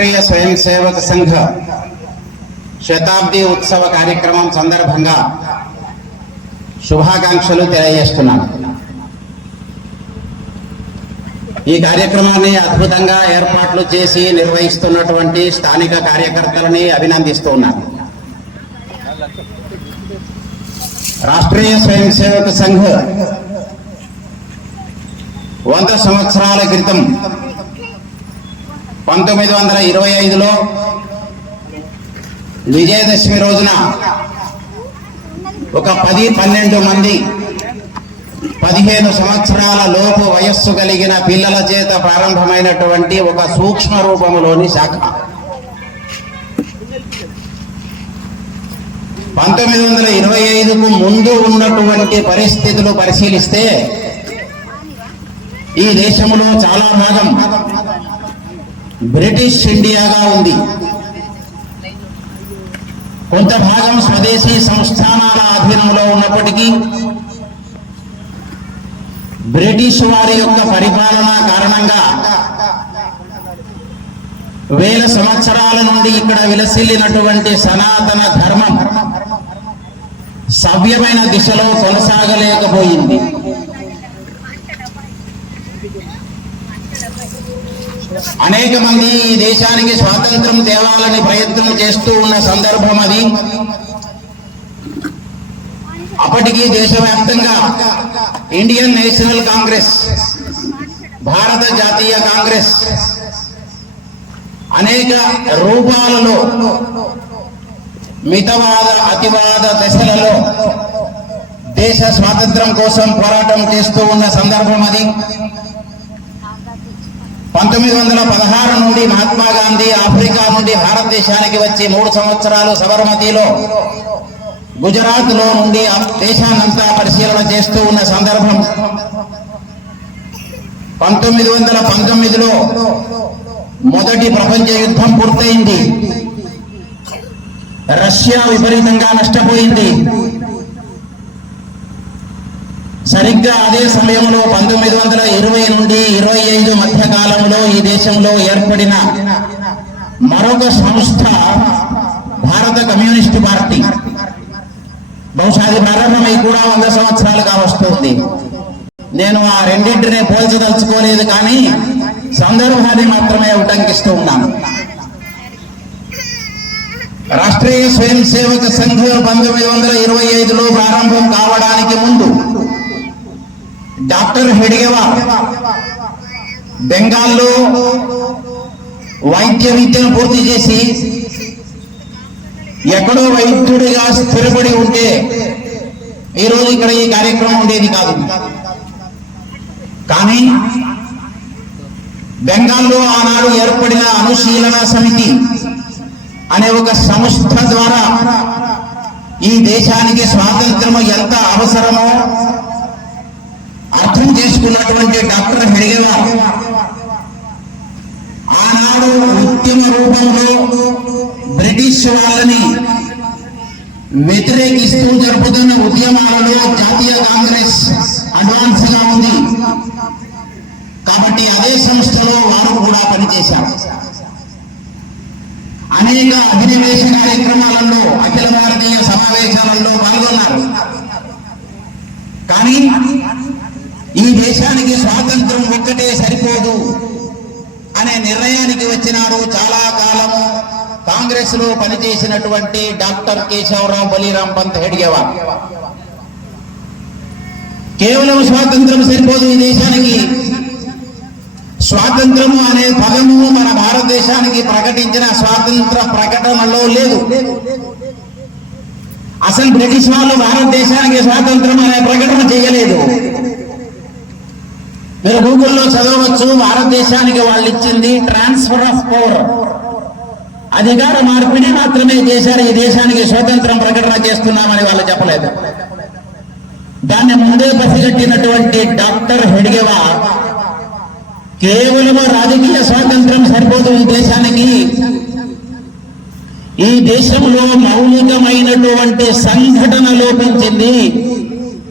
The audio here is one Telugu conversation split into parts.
రాష్ట్రీయ స్వయం సేవక సంఘ శతాబ్ది ఉత్సవ కార్యక్రమం సందర్భంగా శుభాకాంక్షలు తెలియజేస్తున్నాను. ఈ కార్యక్రమాన్ని అద్భుతంగా ఏర్పాట్లు చేసి నిర్వహిస్తున్నటువంటి స్థానిక కార్యకర్తలని అభినందిస్తూ ఉన్నాను. రాష్ట్రీయ స్వయం సేవక సంఘ 100 సంవత్సరాల క్రితం 1925లో విజయదశమి రోజున ఒక 10-12 మంది 15 సంవత్సరాల లోపు వయస్సు కలిగిన పిల్లల చేత ప్రారంభమైనటువంటి ఒక సూక్ష్మ రూపంలోని శాఖ 1925కు ముందు ఉన్నటువంటి పరిస్థితులు పరిశీలిస్తే ఈ దేశంలో చాలా భాగం బ్రిటిష్ ఇండియాగా ఉంది. కొంత భాగం స్వదేశీ సంస్థానాల అధీనంలో ఉన్నప్పటికీ బ్రిటిష్ వారి యొక్క పరిపాలన కారణంగా వేల సంవత్సరాల నుండి ఇక్కడ విలసిల్లినటువంటి సనాతన ధర్మం సవ్యమైన దిశలో కొనసాగలేకపోయింది. అనేక మంది ఈ దేశానికి స్వాతంత్రం తేవాలని ప్రయత్నం చేస్తూ ఉన్న సందర్భం అది. అప్పటికీ దేశవ్యాప్తంగా ఇండియన్ నేషనల్ కాంగ్రెస్, భారత జాతీయ కాంగ్రెస్ అనేక రూపాలలో మితవాద అతివాద దశలలో దేశ స్వాతంత్రం కోసం పోరాటం చేస్తూ ఉన్న సందర్భం అది. 1916 నుండి మహాత్మా గాంధీ ఆఫ్రికా నుండి భారతదేశానికి వచ్చి 3 సంవత్సరాలు సబర్మతిలో గుజరాత్ లో నుండి దేశాన్నంతా పరిశీలన చేస్తూ ఉన్న సందర్భం. 1919లో మొదటి ప్రపంచ యుద్ధం పూర్తయింది. రష్యా విపరీతంగా నష్టపోయింది. సరిగ్గా అదే సమయంలో 1920 నుండి 25 మధ్య కాలంలో ఈ దేశంలో ఏర్పడిన మరొక సంస్థ భారత కమ్యూనిస్టు పార్టీ. బహుశా అది ప్రారంభమై కూడా 100 సంవత్సరాలు కావస్తుంది. నేను ఆ రెండింటినే పోల్చదలుచుకోలేదు, కానీ సందర్భాన్ని మాత్రమే ఉటంకిస్తూ ఉన్నాను. రాష్ట్రీయ స్వయం సేవక సంఘ్ 1925లో ప్రారంభం కావడానికి ముందు డాక్టర్ హెడ్గేవార్ బెంగాల్లో వైద్య విద్యను పూర్తి చేసి ఎక్కడో వైద్యుడిగా స్థిరపడి ఉంటే ఈరోజు ఇక్కడ ఈ కార్యక్రమం ఉండేది కాదు. కానీ బెంగాల్లో ఆనాడు ఏర్పడిన అనుశీలన సమితి అనే ఒక సంస్థ ద్వారా ఈ దేశానికి స్వాతంత్రము ఎంత అవసరమో అర్థం చేసుకున్నటువంటి డాక్టర్ హెడ్గేవార్ ఆనాడు ఉద్యమ రూపంలో బ్రిటిష్ వాళ్ళని వ్యతిరేకిస్తూ జరుపుతున్న ఉద్యమాలలో జాతీయ కాంగ్రెస్ అడ్వాన్స్ గా ఉంది. కాబట్టి అదే సంస్థలో వారు కూడా పనిచేశారు. అనేక అధినివేశ కార్యక్రమాలలో, అఖిల భారతీయ సమావేశాలలో పాల్గొన్నారు. కానీ ఈ దేశానికి స్వాతంత్రం ఒక్కటే సరిపోదు అనే నిర్ణయానికి వచ్చినారు చాలా కాలము కాంగ్రెస్ లో పనిచేసినటువంటి డాక్టర్ కేశవరావు బలీరామ్ పంత్ హెడ్గేవార్. కేవలం స్వాతంత్రం సరిపోదు ఈ దేశానికి, స్వాతంత్రము అనే పదము మన భారతదేశానికి ప్రకటించిన స్వాతంత్ర ప్రకటనలో లేదు. అసలు బ్రిటిష్ వాళ్ళు భారతదేశానికి స్వాతంత్రం అనే ప్రకటన చేయలేదు. మీరు గూగుల్లో చదవచ్చు, భారతదేశానికి వాళ్ళు ఇచ్చింది ట్రాన్స్ఫర్ ఆఫ్ పవర్, అధికార మార్పిడి మాత్రమే చేశారు. ఈ దేశానికి స్వాతంత్రం ప్రకటన చేస్తున్నామని వాళ్ళు చెప్పలేదు. దాన్ని ముందే పసిగట్టినటువంటి డాక్టర్ హెడ్గేవార్ కేవలం రాజకీయ స్వాతంత్రం సరిపోదు ఈ దేశానికి, ఈ దేశంలో మౌలికమైనటువంటి సంఘటన లోపించింది.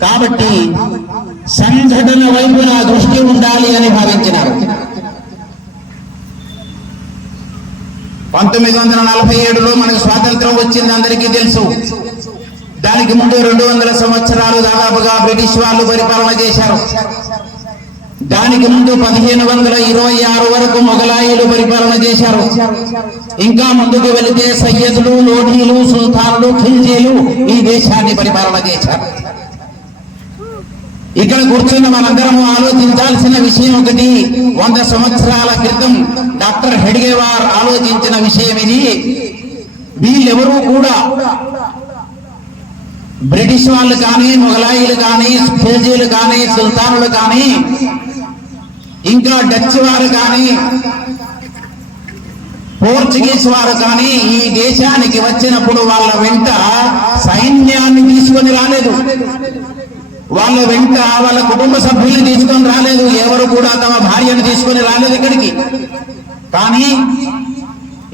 కాబట్టి సంఘటన వైపు నా దృష్టి ఉండాలి అని భావించినారు. 1947లో మనకు స్వాతంత్రం వచ్చింది, అందరికీ తెలుసు. దానికి ముందు 200 సంవత్సరాలు దాదాపుగా బ్రిటిష్ వాళ్ళు పరిపాలన చేశారు. దానికి ముందు 1526 వరకు మొఘలాయిలు పరిపాలన చేశారు. ఇంకా ముందుకు వెళితే సయ్యదులు, లోఢీలు, సుల్తాన్లు, ఖిల్జీలు ఈ దేశాన్ని పరిపాలన చేశారు. ఇక్కడ కూర్చున్న మనందరము ఆలోచించాల్సిన విషయం ఒకటి. 100 సంవత్సరాల క్రితం డాక్టర్ హెడ్గేవార్ ఆలోచించిన విషయం ఇది. వీళ్ళెవరూ కూడా బ్రిటిష్ వాళ్ళు కానీ, మొఘలాయిలు కానీ, ఖిల్జీలు కానీ, సుల్తానులు కానీ, ఇంకా డచ్ వారు కానీ, పోర్చుగీస్ వారు కానీ ఈ దేశానికి వచ్చినప్పుడు వాళ్ళ వెంట సైన్యాన్ని తీసుకొని రాలేదు. వాళ్ళ వెంట వాళ్ళ కుటుంబ సభ్యుల్ని తీసుకొని రాలేదు. ఎవరు కూడా తమ భార్యను తీసుకొని రాలేదు ఇక్కడికి. కానీ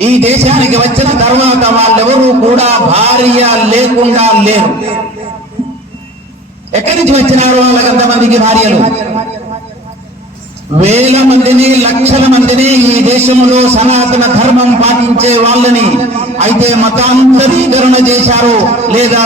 ఈ దేశానికి వచ్చిన తర్వాత వాళ్ళెవరూ కూడా భార్య లేకుండా లేరు. ఎక్కడి నుంచి వచ్చినారు వాళ్ళకంతమందికి భార్యలు? వేల మందిని, లక్షల మందిని ఈ దేశంలో సనాతన ధర్మం పాటించే వాళ్ళని అయితే మతాంతరీకరణ చేశారు లేదా